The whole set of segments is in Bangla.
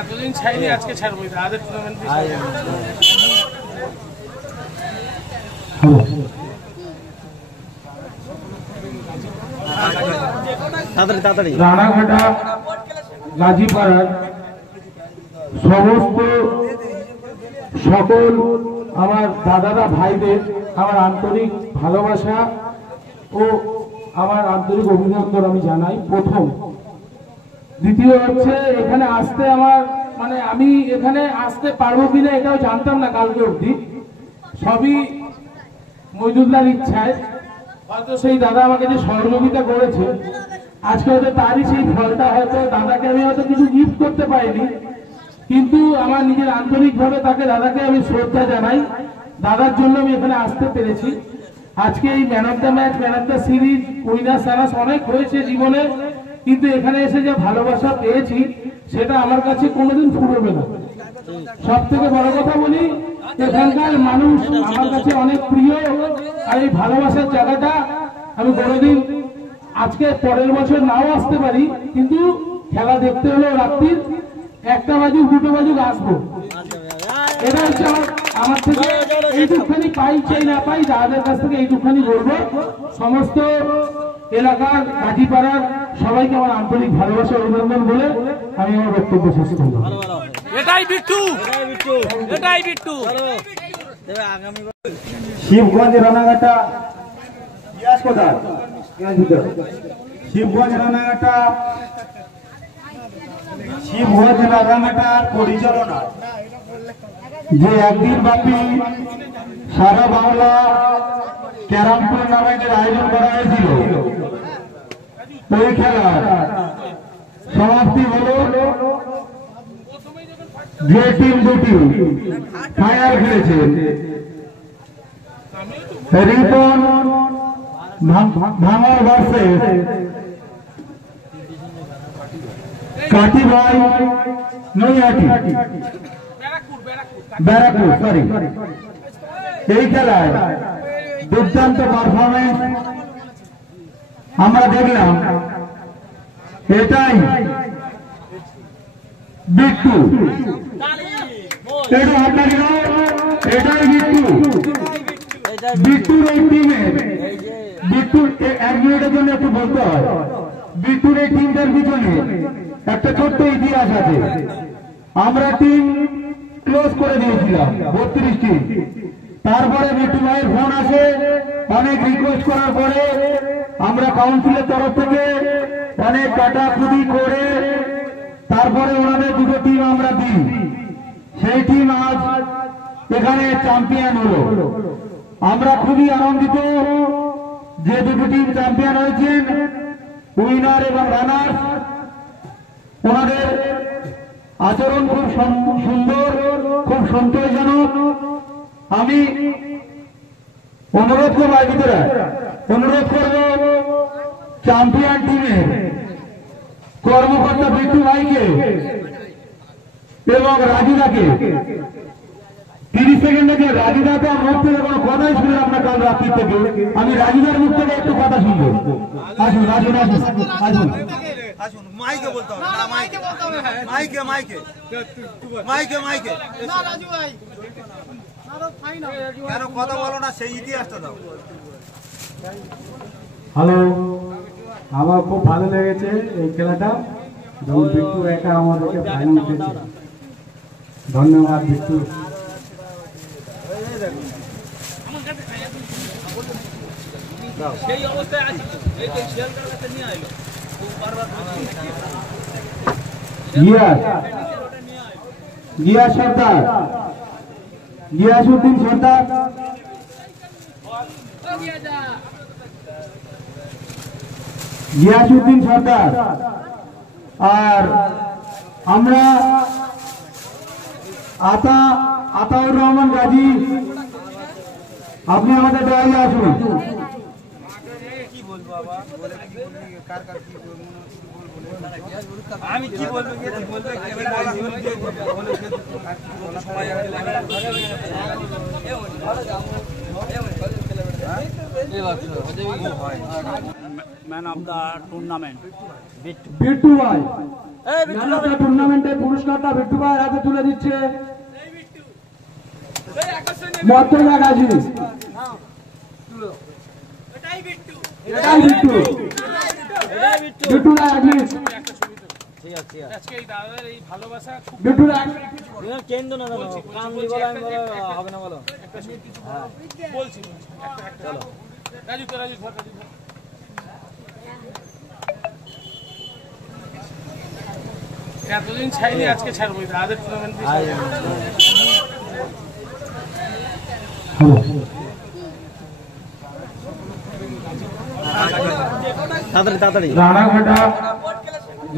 এতদিন ছাইনি, আজকে ছাড়বো। আদের টুর্নামেন্ট রানাঘাটা গাজীপাড়ার সমস্ত সকল আমার দাদারা ভাইদের আমার আন্তরিক ভালোবাসা ও আমার আন্তরিক অভিনন্দন আমি জানাই। প্রথম। দ্বিতীয় হচ্ছে, এখানে আসতে আমার মানে আমি এখানে আসতে পারবো কিনা এটাও জানতাম না কালকে অবধি। সবই মইদুল্লাহর ইচ্ছায়। হয়তো সেই দাদা আমাকে যে সহযোগিতা করেছে, আজকে হয়তো তারই সেই ফলটা, হয়তো দাদাকে আমি হয়তো কিছু গিফট করতে পারিনি, কিন্তু আমার নিজের আন্তরিকভাবে দাদাকে আমি শ্রদ্ধা জানাই। দাদার জন্য আমি এখানে আসতে পেরেছি। আজকে এই man of the match, man of the series, winner সারাস অনেক হয়েছে জীবনে, কিন্তু এখানে এসে যে ভালোবাসা পেয়েছি সেটা আমার কাছে কোনোদিন ফুরবে না। সব থেকে বড় কথা বলি, এখানকার মানুষ আমার কাছে অনেক প্রিয়। আর এই ভালোবাসার জায়গাটা আমি কোনোদিন, আজকে পরের বছর নাও আসতে পারি, কিন্তু খেলা দেখতে হলেও রাত্রির 1টা বাজুক 2টো বাজুক আসবো। এটা হচ্ছে আমার থেকে এইটুকখানি পাই চাই না পাই, যাদের কাছ থেকে এইটুকখানি বলবো। সমস্ত এলাকার গাজীপাড়ার সবাইকে আমার আন্তরিক ভালোবাসা অভিনন্দন বলে আমি আমার বক্তব্য শেষ করলাম। শিবগঞ্জ রানাঘাটা কোথায়? শিবগঞ্জ রানাঘাটার পরিচালনা যে একদিন ব্যাপী সারা বাংলা ক্যারাম টুর্নামেন্টের আয়োজন করা হয়েছিল, ওই খেলার সমাপ্তি হলো যে টিম দুটি ফাইনাল খেলেছে, রিপন ভাঙর ভার্সেস কাটিভাই নৈহাটি, ব্যারাকপুর, সরি। এই খেলায় দুর্দান্ত পারফরমেন্স আমরা দেখলাম। এটাই বিট্টু, এটা আপনারই নয়, এটাই বিট্টুর এই টিমে। বিট্টুর 1 মিনিটের জন্য একটু বলতে হয়, বিট্টুর এই টিমটার পিছনে একটা ছোট্ট ইতিহাস আছে। আমরা টিম ক্লোজ করে দিয়েছিলাম 32 টিম। তারপরে বিট্টু ভাইয়ের ফোন আসে, অনেক রিকোয়েস্ট করার পরে আমরা কাউন্সিলের তরফ থেকে অনেক কাটাকুটি করে তারপরে ওনাদের 2টো টিম আমরা দিই। সেই টিম আজ এখানে চ্যাম্পিয়ন হলো। আমরা খুবই আনন্দিত যে 2টো টিম চ্যাম্পিয়ন হয়েছেন, উইনার এবং রানার্স। ওনাদের আচরণ খুব সুন্দর, খুব সন্তোষজনক। আমি অনুরোধ করবো, অনুরোধ করবো চ্যাম্পিয়ন টিমের কর্মকর্তা বিট্টু ভাইকে এবং রাজুদাকে 30 সেকেন্ড আগে, রাজুদাকে মুখ থেকে কোনো কথাই শুনে আপনার কাল রাত্রি থেকে আমি রাজুদার মুখ থেকে একটু কথা শুনবো। আসুন আসুন আসুন আসুন আসুন, মাইকে বলতে হবে না, মাইকে বলতে হবে, মাইকে মাইকে মাইকে মাইকে না রাজু ভাই, কেন কথা বলো না, সেই ইতিহাসটা দাও। হ্যালো, আমার খুব ভালো লেগেছে এই খেলাটা, যেমন বিট্টু একা আমাদেরকে ফাইনাল দিয়েছে। ধন্যবাদ বিট্টু। সেই অবস্থায় আছি, এই তো শিয়ালদার কাছে নিয়ে আইলো বারবার। গিয়াস সর্দার, গিয়াসউদ্দিন সর্দার, গিয়াসউদ্দিন সর্দার। আর আমরা আতাউর রহমান গাজী, আপনি আমাদের দলে আসুন। বলবো বাবা বলে কি বলবি কার কার কি বলবো আমি কি বলবো কি বলবে man of the tournament Bittu ভাই ম্যান অফ দ্য টুর্নামেন্টের পুরস্কারটা বিট্টু ভাই হাতে তুলে দিচ্ছে মর্তজা গাজী। এটাই বিট্টু বিট্টু ভাই আজকে ঠিক আছে আজকে এই দাদার এই ভালোবাসা খুব বিট্টু ভাই কেন্দ্র না কাম বলো আমি বলো হবে না বলো বলছি একটা চলো রাজু তো রাজু ধর এতদিন ছাইনি আজকে ছাড়বো দাদার টুর্নামেন্ট তাড়াতাড়ি রানাঘাটা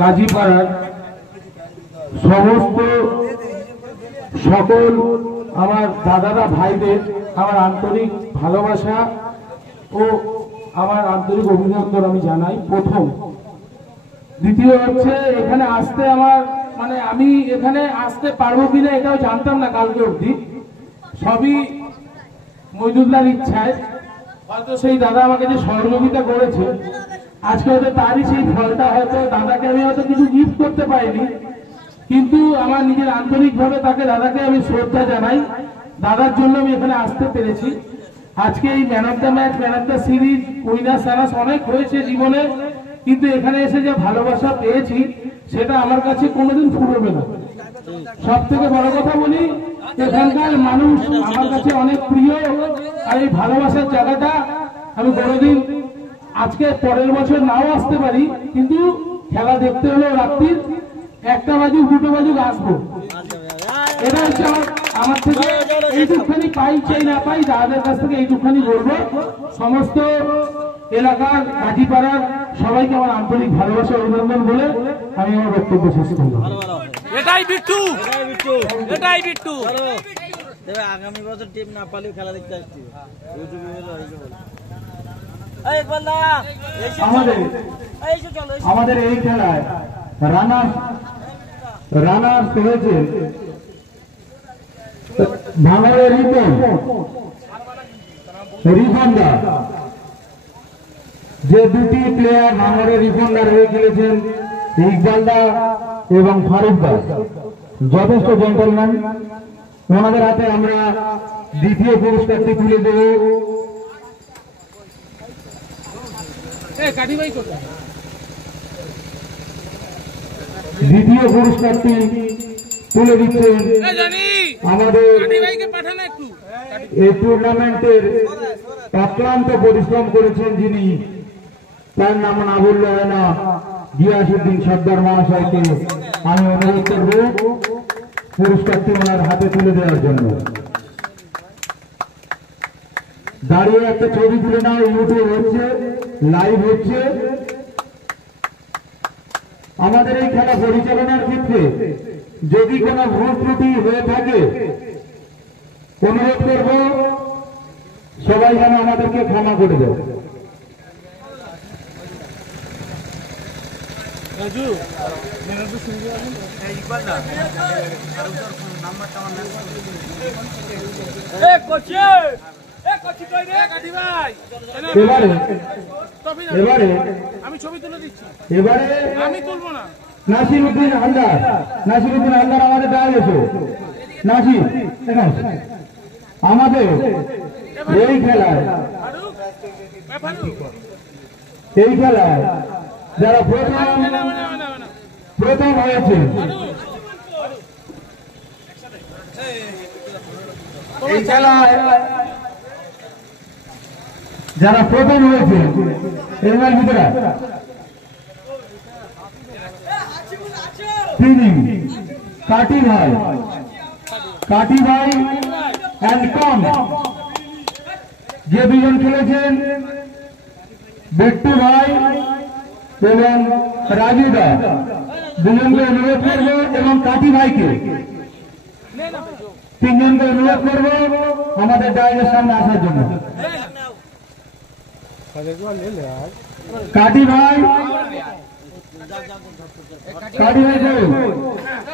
গাজীপাড়ার সমস্ত সকল আমার দাদারা ভাইদের আমার আন্তরিক ভালোবাসা ও আমার আন্তরিক অভিনন্দন আমি জানাই প্রথম। দ্বিতীয় হচ্ছে এখানে আসতে আমার মানে আমি এখানে আসতে পারবো কিনা এটাও জানতাম না কালকে অবধি, সবই মইদুল্লাহর ইচ্ছায়। হয়তো সেই দাদা আমাকে যে সহযোগিতা করেছে আজকে হয়তো তারই সেই ফলটা, হয়তো দাদাকে আমি হয়তো কিছু গিফট করতে পারিনি, কিন্তু আমার নিজের আন্তরিকভাবে তাকে দাদাকে আমি শ্রদ্ধা জানাই। দাদার জন্য আমি এখানে আসতে পেরেছি। আজকে এই man of the match, man of the series, winner সারাস অনেক হয়েছে জীবনে, কিন্তু এখানে এসে যে ভালোবাসা পেয়েছি সেটা আমার কাছে কোনোদিন ফুরবে না। সব থেকে বড় কথা বলি, এখানকার মানুষ আমার কাছে অনেক প্রিয়, আর এই ভালোবাসার জায়গাটা আমি কোনোদিন আজকে পরের বছর নাও আসতে পারি, কিন্তু খেলা দেখতে হলেও রাত্রির 1টা বাজুক 2টো বাজুক আসবো। এটা হচ্ছে আমার থেকে এইটুকখানি পাই চাই না পাই, দাদাদের কাছ থেকে এইটুকখানি বলবো। সমস্ত এলাকার গাজীপাড়ার সবাইকে আমার আন্তরিক ভালোবাসা অভিনন্দন বলে আমি আমার বক্তব্য শেষ করলাম। এটাই বিট্টু এটাই বিট্টু দেবে আগামী বছর টিম না পালিও খেলা দেখতে আসছি আমাদের এই খেলায় রানার্স হয়েছে ভাঙড়ের রিফন্ডার। যে দুটি প্লেয়ার ভাঙড়ের রিফন্ডার হয়ে খেলেছেন, ইকবালদা এবং ফারুকদা, যথেষ্ট জেন্টলম্যান। ওনাদের হাতে আমরা দ্বিতীয় পুরস্কারটি তুলে দেব। দ্বিতীয় পুরস্কারটি তুলে দিচ্ছেন আমাদের এই টুর্নামেন্টের অক্লান্ত পরিশ্রম করেছেন যিনি, তার নাম না বললে হয় না, গিয়াসউদ্দিন সর্দার মহাশয়কে আমি অনুরোধ করব পুরস্কারটি ওনার হাতে তুলে দেওয়ার জন্য। দাঁড়িয়ে একটা ছবি তুলে নাও, ইউটিউব হচ্ছে, লাইভ হচ্ছে। আমাদের এই খেলা পরিচালনার ক্ষেত্রে যদি কোনো ভুল ত্রুটি হয়ে থাকে অনুরোধ করব সবাই যেন আমাদেরকে ক্ষমা করে দেয়। এবারে আমি তুলবো না। নাসিরউদ্দিন হালদার আমাদের ডাল এসো। নাসির আমাদের এই খেলায় যারা প্রথম হয়েছে, এই খেলায় যারা প্রথম হয়েছে এর ভিতরে তিনি কাটি ভাই অ্যান্ড কম যে দুজন খেলেছেন, বিট্টু ভাই এবং রাজুদা, দুজনকে অনুরোধ করবো, এবং কাটি ভাইকে, তিনজনকে অনুরোধ করবো আমাদের ডায়ের সামনে আসার জন্য। কাটি ভাই, কাটি ভাই যাও।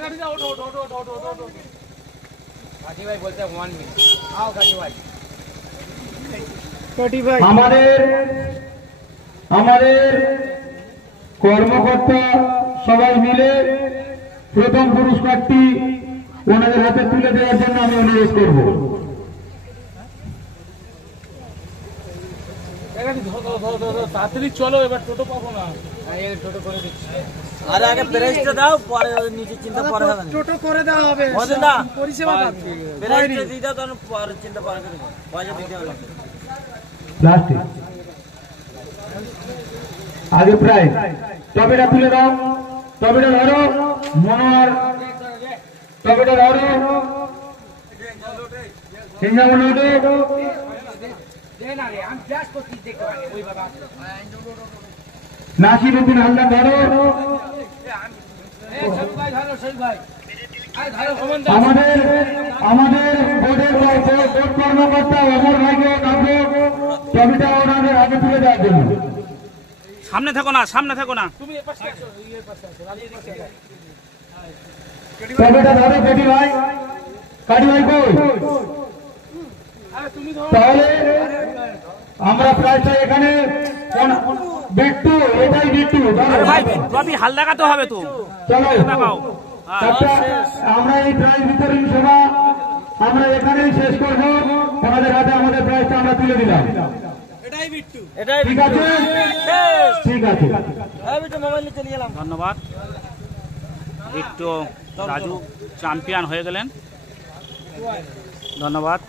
গাড়ি দাও, ওঠো ওঠো ওঠো ওঠো ওঠো ওঠো। আমাদের কর্মকর্তা সবাই মিলে প্রথম পুরস্কারটি ওনাদের হাতে তুলে দেওয়ার জন্য আমি অনুরোধ করব। গাড়ি ধরো ধরো ধরো ধরো, তাড়াতাড়ি চলো, এবার টোটো পাবো না। আরে আগে প্রাইসটা দাও, পরে ওই নিচে চিন্তা পরে হবে না। টোটো করে দেওয়া হবে হবে না, পরিষেবা পাবে। প্রাইসটা দিয়ে দাও, তখন পরে চিন্তা পরে করবে, পয়সা দিতে হবে। লাস্টে আগে প্রাইজ টবেটা তুলে দাও, টবেটা ধরো মনোয়ার, টবেটা ধরো সিংহা মনোয়ারে নাসিরউদ্দিন হালদার ধরো। আমাদের বোর্ডের বোর্ড কর্মকর্তা অমর ভাইকে কাছে ছবিটা ওনাদের হাতে তুলে দেওয়ার জন্য। সামনে থাকো না, সামনে থাকো না, তুমি এ পাশে আসো, এই পাশে আসো, রাজি দিকে। ছবিটা ধরো কাটি ভাই, কাটি ভাই কই? আরে তুমি ধরো। তাহলে আমরা প্রায়টা এখানে বিট্টু, এটাই বিট্টু আরে ভাই ট্রফি হাল দেখাতে হবে তো, চলো দেখাও। আমরা এই প্রাইজ বিতরণ সভা আমরা এখানেই শেষ করবো। আমাদের হাতে আমাদের প্রাইজটা আমরা তুলে দিলাম। এটাই ঠিক আছে, ঠিক আছে। আমি তো মোবাইলে চলে গেলাম। ধন্যবাদ। বিট্টু রাজু চ্যাম্পিয়ন হয়ে গেলেন, ধন্যবাদ।